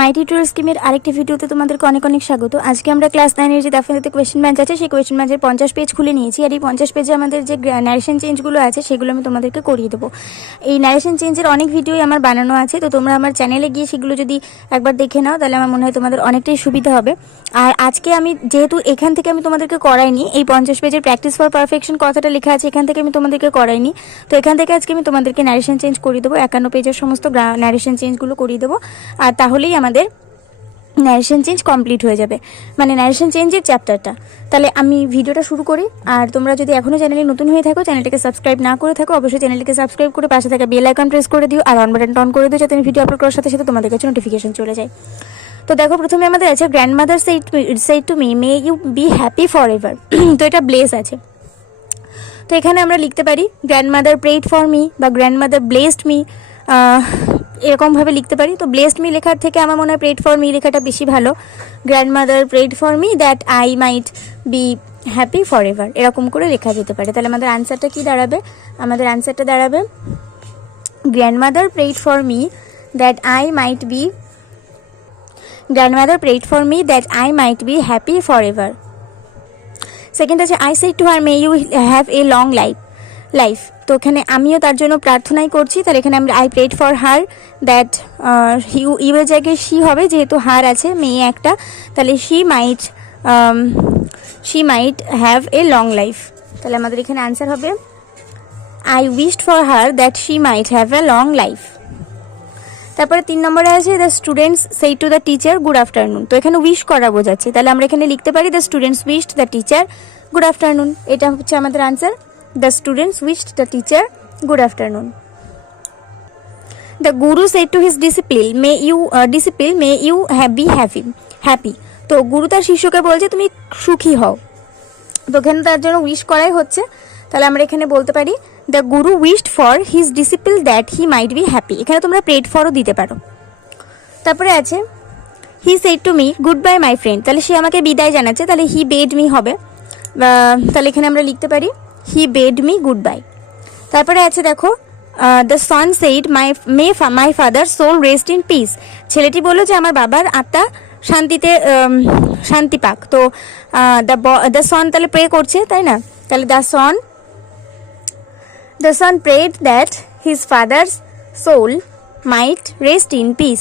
মাই tutorial স্কিমের আরেকটি ভিডিওতে তোমাদেরকে অনেক অনেক স্বাগত। আজকে আমরা ক্লাস 9 এর যে Duff and date question bank আছে সেই কোয়েশ্চেন ব্যাংকের 50 পেজ খুলে নিয়েছি। আর এই 50 পেজে আমাদের যে ন্যারেশন চেঞ্জগুলো আছে সেগুলো আমি তোমাদেরকে করিয়ে দেবো। এই ন্যারেশন চেঞ্জের অনেক ভিডিওই আমার বানানো আছে, তো তোমরা আমার চ্যানেলে গিয়ে সেগুলো যদি একবার দেখে নাও তাহলে আমার মনে হয় তোমাদের অনেকটাই সুবিধা হবে। আর আজকে আমি যেহেতু এখান থেকে আমি তোমাদেরকে করাইনি, এই 50 পেজের প্র্যাকটিস ফর পারফেকশন কথাটা লেখা আছে এখান থেকে আমি তোমাদেরকে করাইনি, তো এখান থেকে আজকে আমি তোমাদেরকে ন্যারেশন চেঞ্জ করিয়ে দেবো। 51 পেজের সমস্ত ন্যারেশন চেঞ্জগুলো করিয়ে দেবো, আর তাহলেই আমাদের ন্যারেশন চেঞ্জ কমপ্লিট হয়ে যাবে, মানে ন্যারেশন চেঞ্জের চ্যাপ্টারটা। তাহলে আমি ভিডিওটা শুরু করি। আর তোমরা যদি এখনও চ্যানেলে নতুন হয়ে থাকো, চ্যানেলটাকে সাবস্ক্রাইব না করে থাকো, অবশ্যই চ্যানেলটাকে সাবস্ক্রাইব করে পাশে থাকা বেল আইকন প্রেস করে দিও আর অন বাটনটা অন করে দিও, যাতে আমি ভিডিও আপলোড করার সাথে সাথে তোমাদের কাছে নোটিফিকেশন চলে যায়। তো দেখো, প্রথমে আমাদের আছে grandmother said to me may you be happy for ever. তো এটা ব্লেস আছে, তো এখানে আমরা লিখতে পারি গ্র্যান্ডমাদার প্রেড ফর মি বা গ্র্যান্ডমাদার ব্লেসড মি, এরকমভাবে লিখতে পারি। তো ব্লেসড মি লেখার থেকে আমার মনে হয় প্রেড ফর মি লেখাটা বেশি ভালো। Grandmother prayed for me that I might be happy for ever, এরকম করে লেখা যেতে পারে। তাহলে আমাদের আনসারটা কি দাঁড়াবে? আমাদের আনসারটা দাঁড়াবে grandmother prayed for me that I might be happy for ever. Second আছে I said to her may you have a long life. তো এখানে আমিও তার জন্য প্রার্থনাই করছি, তাহলে এখানে আমরা I prayed for her that your জায়গায় শি হবে, যেহেতু হার আছে মেয়ে একটা, তাহলে she might have a long life. তাহলে আমাদের এখানে আনসার হবে I wished for her that she might have a long life. তারপরে 3 নম্বরে আছে the students shed to the teacher good afternoon. তো এখানে উইশ করা বোঝাচ্ছে, তাহলে আমরা এখানে লিখতে পারি the students wished the teacher good afternoon. এটা হচ্ছে আমাদের answer, the students wished the teacher good afternoon. The guru said to his discipline may you be happy. তো গুরু তার শিষ্যকে বলছে তুমি সুখী হও, তো এখানে তার জন্য উইশ করাই হচ্ছে। তাহলে আমরা এখানে বলতে পারি the guru wished for his discipline that he might be happy. এখানে তোমরা প্রেড ফরও দিতে পারো। তারপরে আছে he said to me goodbye my friend. তাহলে সে আমাকে বিদায় জানাচ্ছে, তাহলে হি বেড মি হবে, তাহলে এখানে আমরা লিখতে পারি he bade me goodbye. তারপরে আছে দেখো the son said my father soul rest in peace. ছেলেটি বললো যে আমার বাবার আত্মা শান্তি পাক। তো দ্য সন তাহলে প্রে করছে, তাই না? তাহলে the son prayed that his father's soul might rest in peace.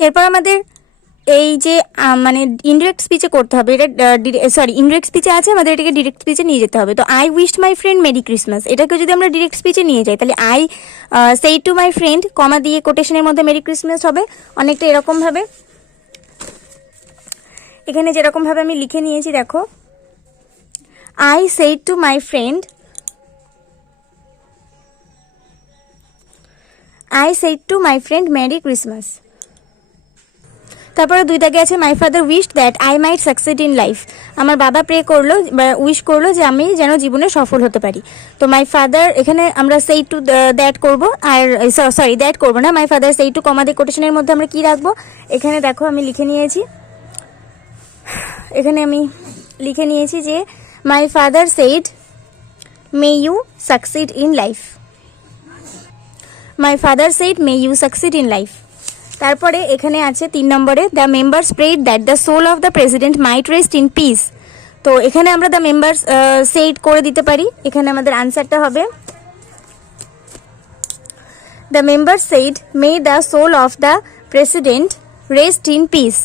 এরপর আমাদের এই যে মানে ইনডিরেক্ট স্পিচে করতে হবে, এটা ইনডিরেক্ট স্পিচে আছে, আমাদের এটাকে ডিরেক্ট স্পিচে নিয়ে যেতে হবে। তো I wished my friend merry Christmas, এটাকে যদি আমরা ডিরেক্ট স্পিচে নিয়ে যাই তাহলে I said to my friend comma দিয়ে কোটেশনের মধ্যে মেরি ক্রিসমাস হবে, অনেকটা এরকমভাবে। এখানে যেরকমভাবে আমি লিখে নিয়েছি দেখো, I said to my friend merry Christmas. তারপরে 2 দাগে আছে my father wished that I mite succeed in life. আমার বাবা প্রে করলো বা উইশ করলো যে আমি যেন জীবনে সফল হতে পারি। তো মাই ফাদার এখানে আমরা সেড টু দ্যাট করবো, আর দ্যাট করবো না, my father said to comma দিয়ে কোটেশনের মধ্যে আমরা কি রাখবো? এখানে দেখো আমি লিখে নিয়েছি যে my father said may you succeed in life. তারপরে এখানে আছে 3 নম্বরে the members prayed that the soul of the president might rest in peace. তো এখানে আমরা দ্য মেম্বার্স সেড করে দিতে পারি। এখানে আমাদের আনসারটা হবে the members said may the soul of the president rest in peace.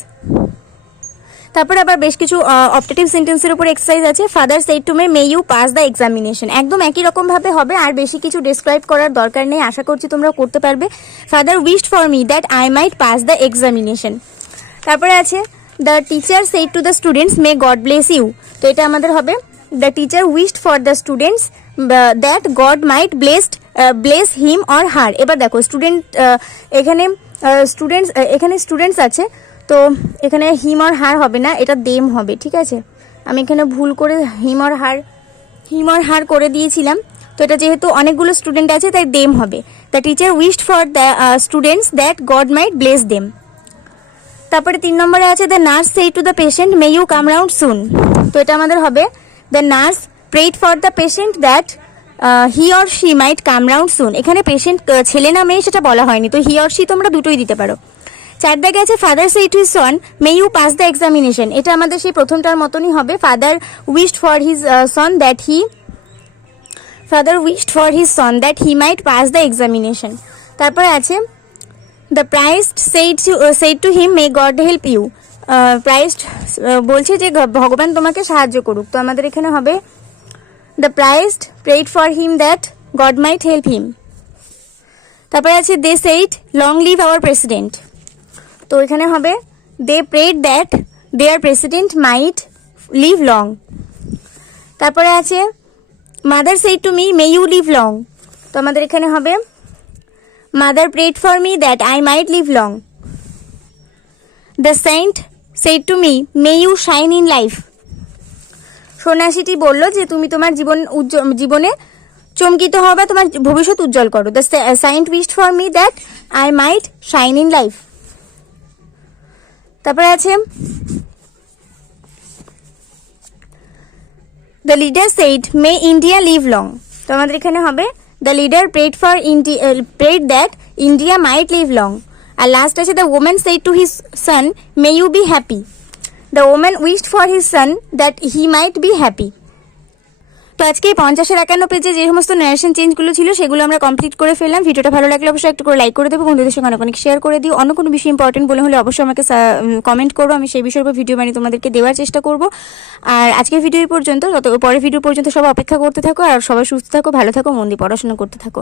তারপরে আবার বেশ কিছু অপটেটিভ সেন্টেন্সের উপর এক্সারসাইজ আছে। Father said to may you pass the examination, একদম একই রকমভাবে হবে, আর বেশি কিছু ডেসক্রাইব করার দরকার নেই, আশা করছি তোমরা করতে পারবে। Father wished for me that I might pass the examination. তারপরে আছে the teacher said to the students may God bless you. তো এটা আমাদের হবে the teacher wished for the students that God might bless him or her. এবার দেখো এখানে students আছে, তো এখানে হিম অর হার হবে না, এটা দেম হবে, ঠিক আছে? আমি এখানে ভুল করে হিম অর হার করে দিয়েছিলাম, তো এটা যেহেতু অনেকগুলো স্টুডেন্ট আছে তাই দেম হবে। The teacher wished for the students that God might bless them. তারপরে 3 নম্বরে আছে the nurse said to the patient may you come round soon. তো এটা আমাদের হবে the nurse prayed for the patient that he or she might come round soon. এখানে patient ছেলে না মেয়ে সেটা বলা হয়নি, তো হি অর শি তোমরা দুটোই দিতে পারো। 4 দাগে আছে father said to his son may you pass the examination. এটা আমাদের সেই প্রথমটার মতনই হবে, father wished for his son that he might pass the examination. তারপরে আছে the priest said to him may God help you. Priest বলছে যে ভগবান তোমাকে সাহায্য করুক, তো আমাদের এখানে হবে the priest prayed for him that God might help him. তারপরে আছে they said long live our president, তো এখানে হবে they prayed that their president might live long. তারপরে আছে mother said to me may you live long, তো আমাদের এখানে হবে mother prayed for me that I might live long. The saint said to me may you shine in life, সন্ন্যাসীটি বলল যে তুমি তোমার জীবনে চমকিত হও বা তোমার ভবিষ্যৎ উজ্জ্বল করো। The saint wished for me that I might shine in life. তারপরে আছে the leader said may India live long, তো আমাদের এখানে হবে the leader prayed that India might live long. আর লাস্ট আছে the woman said to his son may you be happy, the woman wished for his son that he might be happy. তো আজকে এই 50-51 পেজে যে সমস্ত ন্যারেশন চেঞ্জগুলো ছিল সেগুলো আমরা কমপ্লিট করে ফেললাম। ভিডিওটা ভালো লাগলে অবশ্যই একটু করে লাইক করে দেবো, বন্ধুদের সঙ্গে অনেক শেয়ার করে দিও। অন্য কোনো বিষয় ইম্পর্টেন্ট বলে হলে অবশ্যই আমাকে কমেন্ট করো, আমি সেই বিষয়ের উপর ভিডিও বানিয়ে তোমাদেরকে দেওয়ার চেষ্টা করবো। আর আজকের ভিডিও পর্যন্ত, পরের ভিডিও পর্যন্ত সবাই অপেক্ষা করতে থাকো, আর সবাই সুস্থ থাকো, ভালো থাকো, মন দিয়ে পড়াশোনা করতে থাকো।